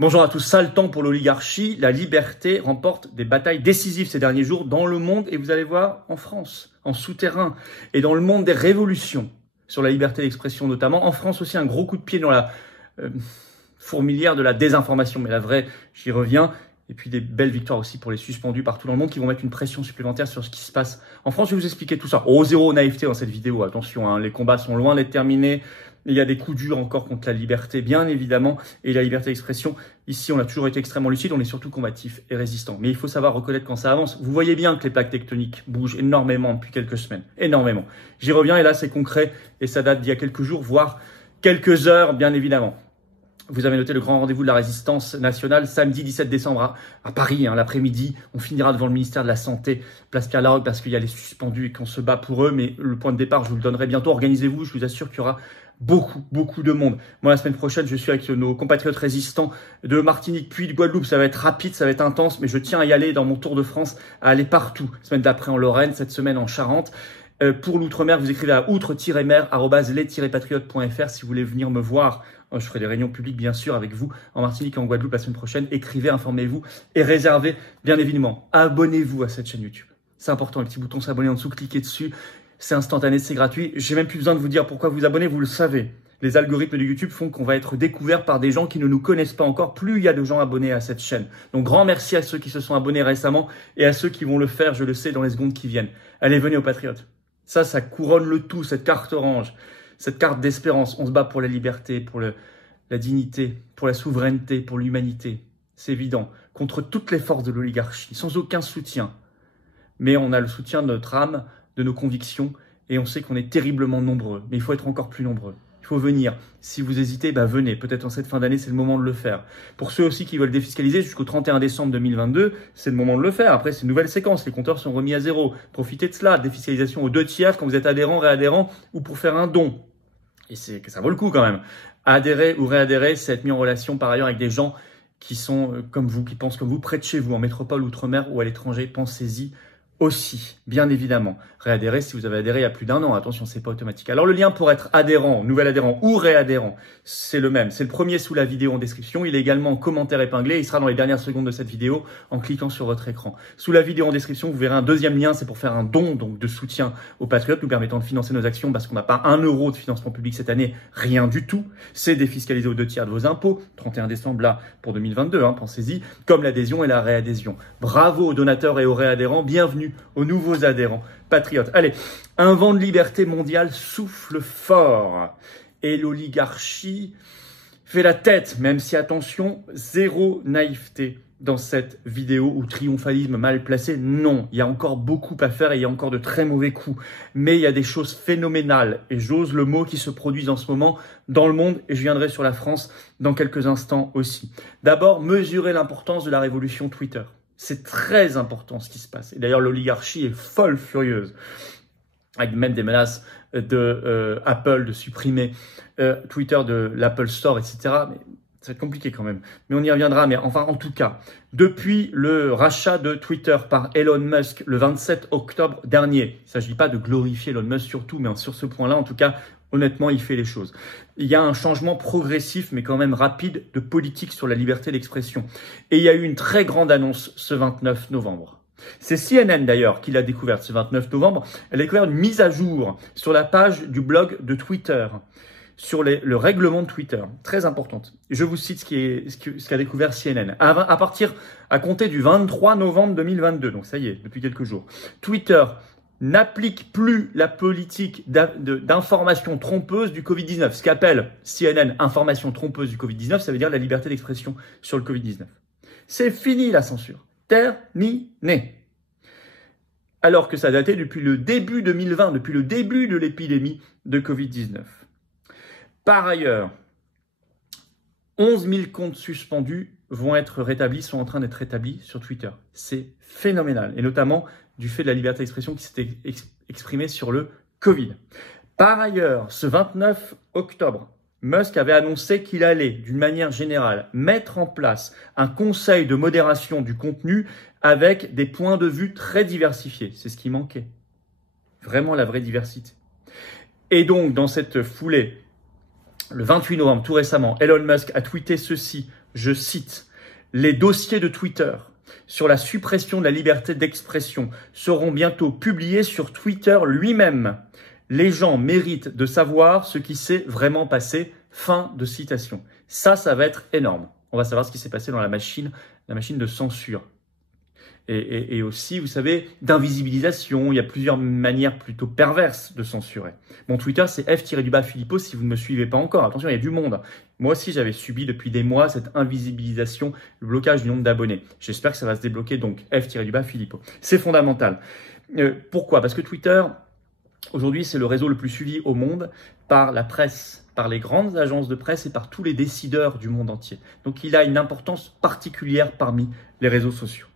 Bonjour à tous, sale temps pour l'oligarchie. La liberté remporte des batailles décisives ces derniers jours dans le monde et vous allez voir en France, en souterrain et dans le monde des révolutions sur la liberté d'expression notamment. En France aussi un gros coup de pied dans la fourmilière de la désinformation, mais la vraie, j'y reviens. Et puis des belles victoires aussi pour les suspendus partout dans le monde qui vont mettre une pression supplémentaire sur ce qui se passe en France. Je vais vous expliquer tout ça. Oh, zéro naïveté dans cette vidéo, attention, hein, les combats sont loin d'être terminés. Il y a des coups durs encore contre la liberté, bien évidemment, et la liberté d'expression. Ici, on a toujours été extrêmement lucide, on est surtout combatif et résistant. Mais il faut savoir reconnaître quand ça avance. Vous voyez bien que les plaques tectoniques bougent énormément depuis quelques semaines, énormément. J'y reviens et là, c'est concret et ça date d'il y a quelques jours, voire quelques heures, bien évidemment. Vous avez noté le grand rendez-vous de la résistance nationale, samedi 17 décembre à Paris, hein, l'après-midi. On finira devant le ministère de la Santé, place Pierre-Laroque, parce qu'il y a les suspendus et qu'on se bat pour eux. Mais le point de départ, je vous le donnerai bientôt. Organisez-vous, je vous assure qu'il y aura beaucoup de monde. Moi, la semaine prochaine, je suis avec nos compatriotes résistants de Martinique, puis de Guadeloupe. Ça va être rapide, ça va être intense, mais je tiens à y aller dans mon tour de France, à aller partout. Semaine d'après en Lorraine, cette semaine en Charente. Pour l'outre-mer, vous écrivez à outre-mer@les-patriotes.fr si vous voulez venir me voir. Je ferai des réunions publiques, bien sûr, avec vous en Martinique et en Guadeloupe la semaine prochaine. Écrivez, informez-vous et réservez, bien évidemment. Abonnez-vous à cette chaîne YouTube. C'est important, le petit bouton s'abonner en dessous, cliquez dessus. C'est instantané, c'est gratuit. J'ai même plus besoin de vous dire pourquoi vous abonnez, vous le savez. Les algorithmes de YouTube font qu'on va être découvert par des gens qui ne nous connaissent pas encore. Plus il y a de gens abonnés à cette chaîne. Donc, grand merci à ceux qui se sont abonnés récemment et à ceux qui vont le faire, je le sais, dans les secondes qui viennent. Allez, venez aux Patriotes. Ça couronne le tout, cette carte orange, cette carte d'espérance. On se bat pour la liberté, pour la dignité, pour la souveraineté, pour l'humanité. C'est évident. Contre toutes les forces de l'oligarchie, sans aucun soutien. Mais on a le soutien de notre âme, de nos convictions, et on sait qu'on est terriblement nombreux. Mais il faut être encore plus nombreux. Il faut venir. Si vous hésitez, venez. Peut-être en cette fin d'année, c'est le moment de le faire. Pour ceux aussi qui veulent défiscaliser jusqu'au 31 décembre 2022, c'est le moment de le faire. Après, c'est une nouvelle séquence. Les compteurs sont remis à zéro. Profitez de cela. Défiscalisation aux 2/3 quand vous êtes adhérent, réadhérent ou pour faire un don. Et c'est que ça vaut le coup quand même. Adhérer ou réadhérer, c'est être mis en relation par ailleurs avec des gens qui sont comme vous, qui pensent comme vous, près de chez vous, en métropole, outre-mer ou à l'étranger. Pensez-y aussi, bien évidemment. Réadhérer si vous avez adhéré il y a plus d'1 an. Attention, c'est pas automatique. Alors, le lien pour être adhérent, nouvel adhérent ou réadhérent, c'est le même. C'est le premier sous la vidéo en description. Il est également en commentaire épinglé. Il sera dans les dernières secondes de cette vidéo en cliquant sur votre écran. Sous la vidéo en description, vous verrez un deuxième lien. C'est pour faire un don donc de soutien aux Patriotes, nous permettant de financer nos actions parce qu'on n'a pas 1 euro de financement public cette année. Rien du tout. C'est défiscalisé aux 2/3 de vos impôts. 31 décembre, là, pour 2022, pensez-y. Comme l'adhésion et la réadhésion. Bravo aux donateurs et aux réadhérents. Bienvenue aux nouveaux adhérents patriotes. Allez, un vent de liberté mondiale souffle fort et l'oligarchie fait la tête, même si, attention, zéro naïveté dans cette vidéo ou triomphalisme mal placé. Non, il y a encore beaucoup à faire et il y a encore de très mauvais coups. Mais il y a des choses phénoménales, et j'ose le mot, qui se produisent en ce moment dans le monde, et je viendrai sur la France dans quelques instants aussi. D'abord, mesurer l'importance de la révolution Twitter. C'est très important ce qui se passe. Et d'ailleurs, l'oligarchie est folle furieuse, avec même des menaces de Apple de supprimer Twitter de l'Apple Store, etc. Mais ça va être compliqué quand même. Mais on y reviendra. Mais enfin, en tout cas, depuis le rachat de Twitter par Elon Musk le 27 octobre dernier, il ne s'agit pas de glorifier Elon Musk surtout, mais sur ce point-là, en tout cas, honnêtement, il fait les choses. Il y a un changement progressif, mais quand même rapide, de politique sur la liberté d'expression. Et il y a eu une très grande annonce ce 29 novembre. C'est CNN d'ailleurs qui l'a découverte ce 29 novembre. Elle a découvert une mise à jour sur la page du blog de Twitter, sur le règlement de Twitter, très importante. Je vous cite ce qu'a découvert CNN. À compter du 23 novembre 2022, donc ça y est, depuis quelques jours, Twitter n'applique plus la politique d'information trompeuse du Covid-19. Ce qu'appelle CNN information trompeuse du Covid-19, ça veut dire la liberté d'expression sur le Covid-19. C'est fini la censure. Terminé. Alors que ça datait depuis le début 2020, depuis le début de l'épidémie de Covid-19. Par ailleurs, 11 000 comptes suspendus vont être rétablis, sont en train d'être rétablis sur Twitter. C'est phénoménal, et notamment du fait de la liberté d'expression qui s'était exprimée sur le Covid. Par ailleurs, ce 29 octobre, Musk avait annoncé qu'il allait, d'une manière générale, mettre en place un conseil de modération du contenu avec des points de vue très diversifiés. C'est ce qui manquait. Vraiment la vraie diversité. Et donc, dans cette foulée, Le 28 novembre, tout récemment, Elon Musk a tweeté ceci, je cite, « Les dossiers de Twitter sur la suppression de la liberté d'expression seront bientôt publiés sur Twitter lui-même. Les gens méritent de savoir ce qui s'est vraiment passé. » Fin de citation. Ça va être énorme. On va savoir ce qui s'est passé dans la machine de censure. Et aussi, vous savez, d'invisibilisation. Il y a plusieurs manières plutôt perverses de censurer. Mon Twitter, c'est F-Philippot si vous ne me suivez pas encore. Attention, il y a du monde. Moi aussi, j'avais subi depuis des mois cette invisibilisation, le blocage du nombre d'abonnés. J'espère que ça va se débloquer, donc F-Philippot. C'est fondamental. Pourquoi? Parce que Twitter, aujourd'hui, c'est le réseau le plus suivi au monde par la presse, par les grandes agences de presse et par tous les décideurs du monde entier. Donc, il a une importance particulière parmi les réseaux sociaux.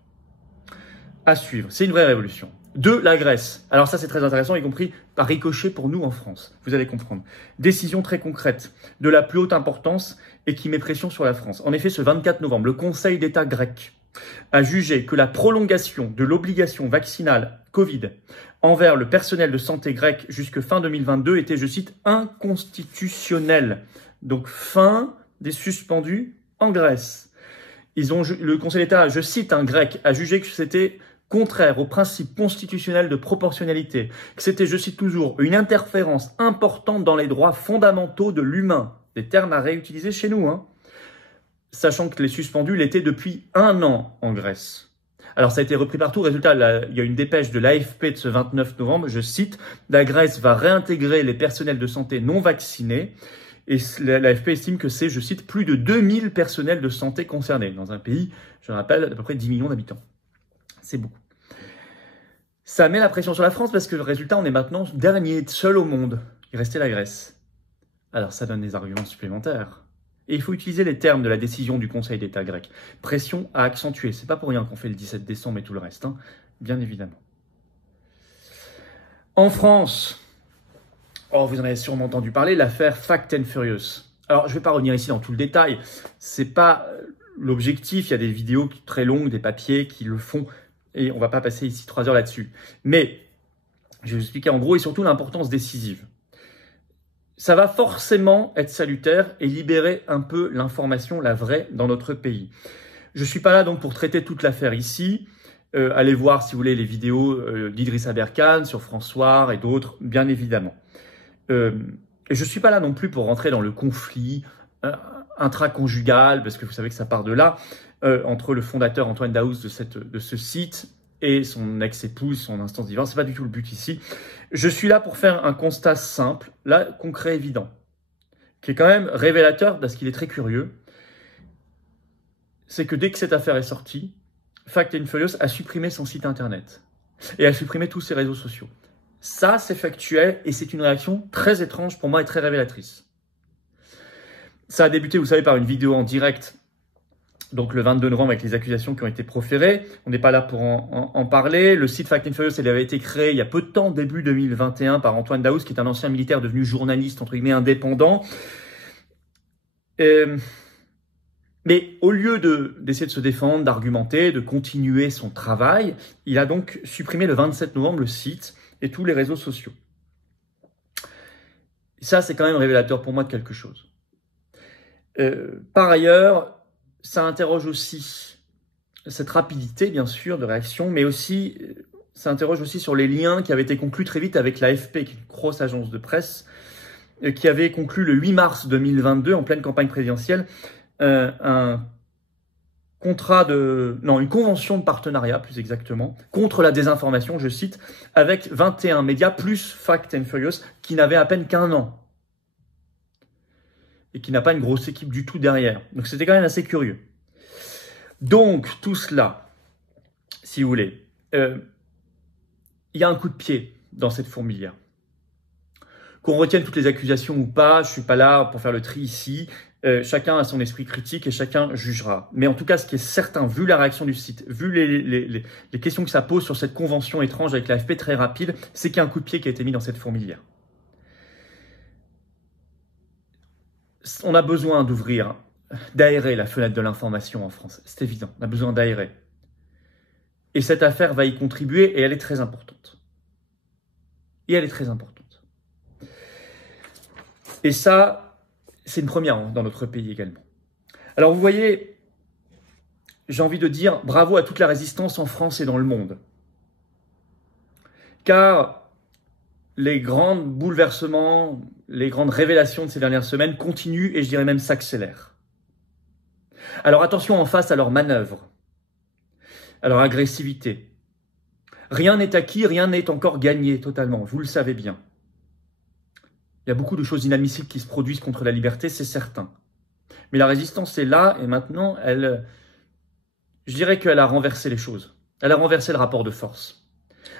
À suivre, c'est une vraie révolution. 2, la Grèce. Alors ça, c'est très intéressant, y compris par ricochet pour nous en France. Vous allez comprendre. Décision très concrète, de la plus haute importance et qui met pression sur la France. En effet, ce 24 novembre, le Conseil d'État grec a jugé que la prolongation de l'obligation vaccinale Covid envers le personnel de santé grec jusque fin 2022 était, je cite, inconstitutionnelle. Donc, fin des suspendus en Grèce. Le Conseil d'État, je cite un grec, a jugé que c'était contraire au principe constitutionnel de proportionnalité, que c'était, je cite toujours, une interférence importante dans les droits fondamentaux de l'humain. Des termes à réutiliser chez nous, hein. Sachant que les suspendus l'étaient depuis 1 an en Grèce. Alors ça a été repris partout, résultat, il y a une dépêche de l'AFP de ce 29 novembre, je cite, « La Grèce va réintégrer les personnels de santé non vaccinés ». Et l'AFP estime que c'est, je cite, plus de 2000 personnels de santé concernés dans un pays, je rappelle, d'à peu près 10 millions d'habitants. C'est beaucoup. Ça met la pression sur la France parce que le résultat, on est maintenant dernier, seul au monde. Il restait la Grèce. Alors ça donne des arguments supplémentaires. Et il faut utiliser les termes de la décision du Conseil d'État grec. Pression à accentuer. C'est pas pour rien qu'on fait le 17 décembre et tout le reste, hein, bien évidemment. En France, oh, vous en avez sûrement entendu parler, l'affaire Fact and Furious. Alors, je ne vais pas revenir ici dans tout le détail. C'est pas l'objectif. Il y a des vidéos très longues, des papiers qui le font. Et on ne va pas passer ici 3 heures là-dessus. Mais, je vais vous expliquer en gros et surtout l'importance décisive. Ça va forcément être salutaire et libérer un peu l'information, la vraie, dans notre pays. Je ne suis pas là donc pour traiter toute l'affaire ici. Allez voir, si vous voulez, les vidéos d'Idrissa Berkane sur François et d'autres, bien évidemment. Et je ne suis pas là non plus pour rentrer dans le conflit intraconjugal, parce que vous savez que ça part de là, entre le fondateur Antoine Daoust de ce site et son ex-épouse, son instance divorce. Ce n'est pas du tout le but ici. Je suis là pour faire un constat simple, là, concret, évident, qui est quand même révélateur parce qu'il est très curieux. C'est que dès que cette affaire est sortie, Fact and Furious a supprimé son site internet et a supprimé tous ses réseaux sociaux. Ça, c'est factuel et c'est une réaction très étrange pour moi et très révélatrice. Ça a débuté, vous savez, par une vidéo en direct, donc le 22 novembre avec les accusations qui ont été proférées. On n'est pas là pour en parler. Le site Fact and Furious, il avait été créé il y a peu de temps, début 2021, par Antoine Daoust, qui est un ancien militaire devenu journaliste, entre guillemets, indépendant. Mais au lieu d'essayer de se défendre, d'argumenter, de continuer son travail, il a donc supprimé le 27 novembre le site et tous les réseaux sociaux. Ça, c'est quand même révélateur pour moi de quelque chose. Par ailleurs, ça interroge aussi cette rapidité, bien sûr, de réaction, mais aussi, ça interroge aussi sur les liens qui avaient été conclus très vite avec l'AFP, qui est une grosse agence de presse, qui avait conclu le 8 mars 2022, en pleine campagne présidentielle, une convention de partenariat, plus exactement, contre la désinformation, je cite, avec 21 médias, plus Fact and Furious, qui n'avait à peine qu'1 an. Et qui n'a pas une grosse équipe du tout derrière. Donc c'était quand même assez curieux. Donc tout cela, si vous voulez, il y a un coup de pied dans cette fourmilière. Qu'on retienne toutes les accusations ou pas, je ne suis pas là pour faire le tri ici. Chacun a son esprit critique et chacun jugera. Mais en tout cas, ce qui est certain, vu la réaction du site, vu les questions que ça pose sur cette convention étrange avec l'AFP très rapide, c'est qu'il y a un coup de pied qui a été mis dans cette fourmilière. On a besoin d'ouvrir, d'aérer la fenêtre de l'information en France. C'est évident, on a besoin d'aérer. Et cette affaire va y contribuer et elle est très importante. Et ça, C'est une première dans notre pays également. Alors vous voyez, j'ai envie de dire bravo à toute la résistance en France et dans le monde. Car les grands bouleversements, les grandes révélations de ces dernières semaines continuent et je dirais même s'accélèrent. Alors attention en face à leurs manœuvres, à leur agressivité. Rien n'est acquis, rien n'est encore gagné totalement, vous le savez bien. Il y a beaucoup de choses inadmissibles qui se produisent contre la liberté, c'est certain. Mais la résistance est là et maintenant, je dirais qu'elle a renversé les choses. Elle a renversé le rapport de force.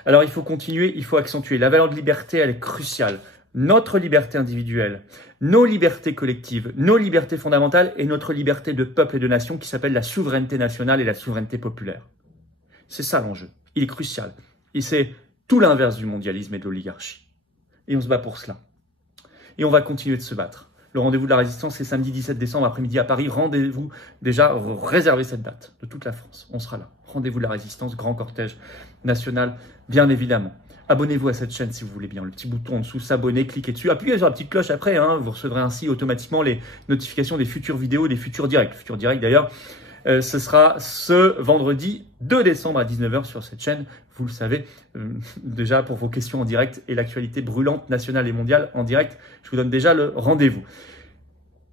Alors il faut continuer, il faut accentuer. La valeur de liberté, elle est cruciale. Notre liberté individuelle, nos libertés collectives, nos libertés fondamentales et notre liberté de peuple et de nation qui s'appelle la souveraineté nationale et la souveraineté populaire. C'est ça l'enjeu. Il est crucial. Et c'est tout l'inverse du mondialisme et de l'oligarchie. Et on se bat pour cela. Et on va continuer de se battre. Le rendez-vous de la résistance, c'est samedi 17 décembre après-midi à Paris. Rendez-vous déjà, réservez cette date de toute la France. On sera là. Rendez-vous de la résistance, grand cortège national, bien évidemment. Abonnez-vous à cette chaîne si vous voulez bien. Le petit bouton en dessous, s'abonner, cliquez dessus. Appuyez sur la petite cloche après. Vous recevrez ainsi automatiquement les notifications des futures vidéos, des futurs directs. Futurs directs d'ailleurs, ce sera ce vendredi 2 décembre à 19 h sur cette chaîne. Vous le savez, déjà pour vos questions en direct et l'actualité brûlante nationale et mondiale en direct, je vous donne déjà le rendez-vous.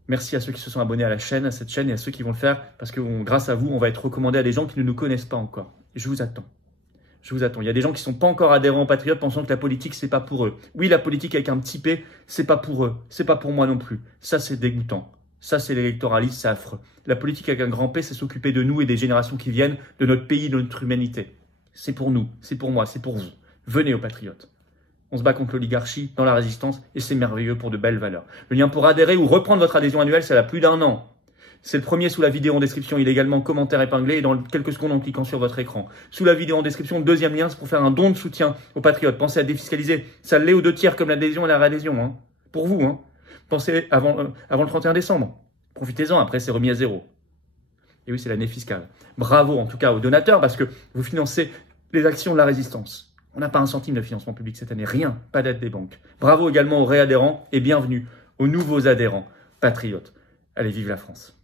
Merci à ceux qui se sont abonnés à la chaîne, à cette chaîne et à ceux qui vont le faire parce que grâce à vous, on va être recommandé à des gens qui ne nous connaissent pas encore. Je vous attends. Je vous attends. Il y a des gens qui ne sont pas encore adhérents aux Patriotes pensant que la politique, c'est pas pour eux. Oui, la politique avec un petit P, c'est pas pour eux. C'est pas pour moi non plus. Ça, c'est dégoûtant. Ça, c'est l'électoralisme, c'est affreux. La politique avec un grand P, c'est s'occuper de nous et des générations qui viennent, de notre pays, de notre humanité. C'est pour nous, c'est pour moi, c'est pour vous. Venez aux Patriotes. On se bat contre l'oligarchie dans la résistance et c'est merveilleux pour de belles valeurs. Le lien pour adhérer ou reprendre votre adhésion annuelle, ça a plus d'1 an. C'est le premier sous la vidéo en description. Il est également commentaire épinglé et dans quelques secondes en cliquant sur votre écran. Sous la vidéo en description, deuxième lien, c'est pour faire un don de soutien aux Patriotes. Pensez à défiscaliser. Ça l'est aux 2 tiers comme l'adhésion et la réadhésion. Pour vous. Pensez avant le 31 décembre. Profitez-en, après c'est remis à 0. Et oui, c'est l'année fiscale. Bravo en tout cas aux donateurs parce que vous financez les actions de la résistance. On n'a pas un centime de financement public cette année, rien, pas d'aide des banques. Bravo également aux réadhérents et bienvenue aux nouveaux adhérents patriotes. Allez, vive la France.